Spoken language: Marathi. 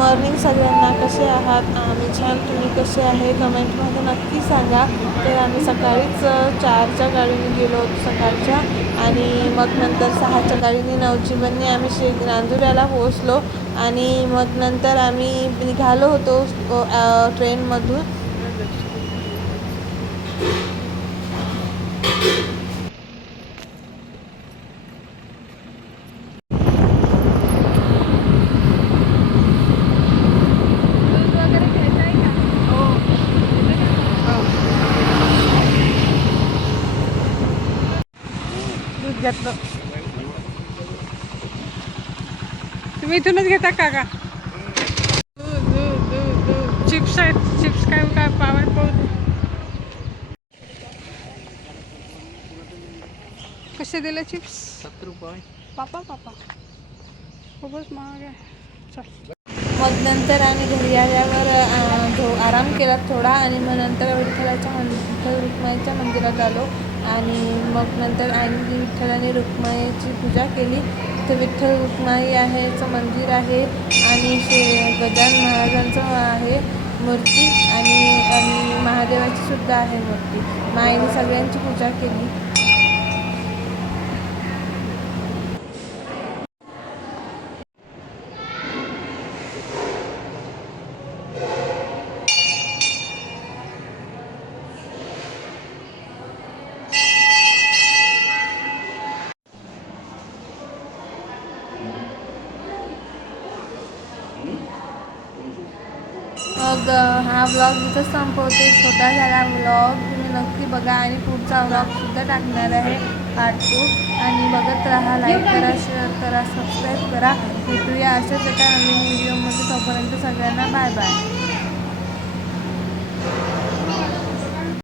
मॉर्निंग सगळ्यांना, कसे आहात? आम्ही छान, तुम्ही कसे आहे? कमेंटमध्ये नक्की सांगा. तर आम्ही सकाळीच 4च्या गाडीने गेलो होतो सकाळच्या, आणि मग नंतर 6च्या गाडीने नवजीवनने आम्ही नांदुऱ्याला पोहोचलो. आणि मग नंतर आम्ही निघालो होतो ट्रेनमधून. घेतलं. तुम्ही इथूनच घेता का? चिप्स आहेत, चिप्स काय काय पाव पाहू. कसे दिले चिप्स? 7 रुपये. पापा खूपच महाग आहे. चल. मग नंतर आम्ही घरी आल्यावर आराम केला थोडा, आणि मग नंतर विठ्ठल रुक्माईच्या मंदिरात आलो. आणि मग नंतर आणि विठ्ठलाने रुक्माईची पूजा केली. तिथे विठ्ठल रुक्माई आहे मंदिर आहे, आणि गजानन महाराजांचं आहे मूर्ती, आणि महादेवाची सुद्धा आहे मूर्ती. माईने सगळ्यांची पूजा केली. मग हा व्लॉग इथं संपवते. छोटा झाला व्लॉग, तुम्ही नक्की बघा, आणि पुढचा व्लॉगसुद्धा टाकणार आहे पार्ट 2. आणि बघत राहा, लाईक करा, शेअर करा, सबस्क्राईब करा. भेटूया अशाच एका नवीन व्हिडिओमध्ये. तोपर्यंत सगळ्यांना बाय बाय.